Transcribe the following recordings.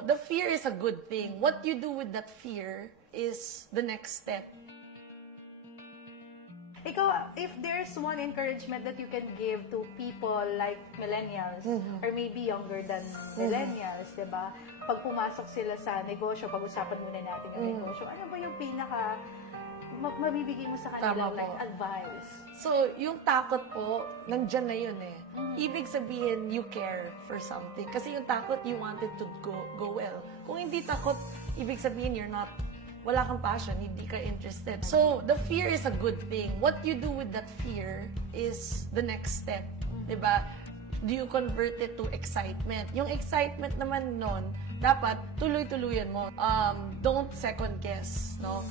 So, the fear is a good thing. What you do with that fear is the next step. Ikaw, if there's one encouragement that you can give to people like millennials or maybe younger than millennials, diba? Pag pumasok sila sa negosyo, pag-usapan muna natin yung negosyo, ano ba yung pinaka mabibigay mo sa kanila like advice? So, yung takot po, nandyan na yun eh. Ibig sabihin, you care for something. Kasi yung takot, you want it to go well. Kung hindi takot, ibig sabihin, wala kang passion, hindi ka interested. So, the fear is a good thing. What you do with that fear is the next step. Diba? Do you convert it to excitement? Yung excitement naman nun, dapat tuloy-tuluyan mo. Don't second guess, no?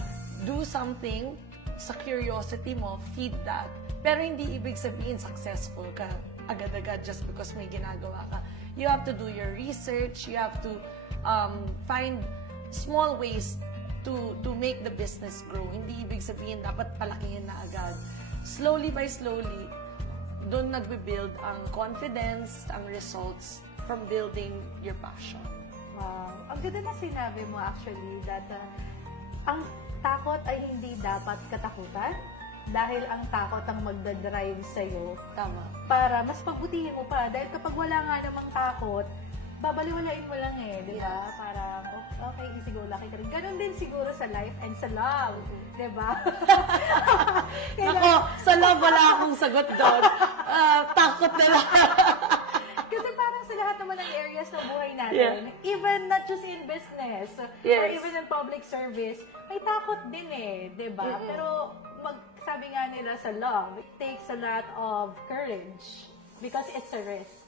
Do something sa curiosity mo, feed that. Pero hindi ibig sabihin successful ka agad-agad just because may ginagawa ka. You have to do your research, you have to find small ways to make the business grow. Hindi ibig sabihin dapat palakihin na agad. Slowly by slowly, doon nagbe-build ang confidence, ang results from building your passion. Wow. Ang ganda na sinabi mo actually that ang takot ay hindi dapat katakutan dahil ang takot ang magdadrive sa'yo. Tama. Para mas pagbutihin mo pa. Dahil kapag wala nga namang takot, babaliwalain mo lang eh, di ba? Yes. Parang, okay, easy go, lucky ka rin. Ganon din siguro sa life and sa love, di ba? Ako, sa love wala akong sagot doon. Takot na lang. Kasi parang sa lahat naman ng areas ng buhay natin, even not just in business, or even in public service, may takot din eh, di ba? Pero sabi nga nila sa love, it takes a lot of courage because it's a risk.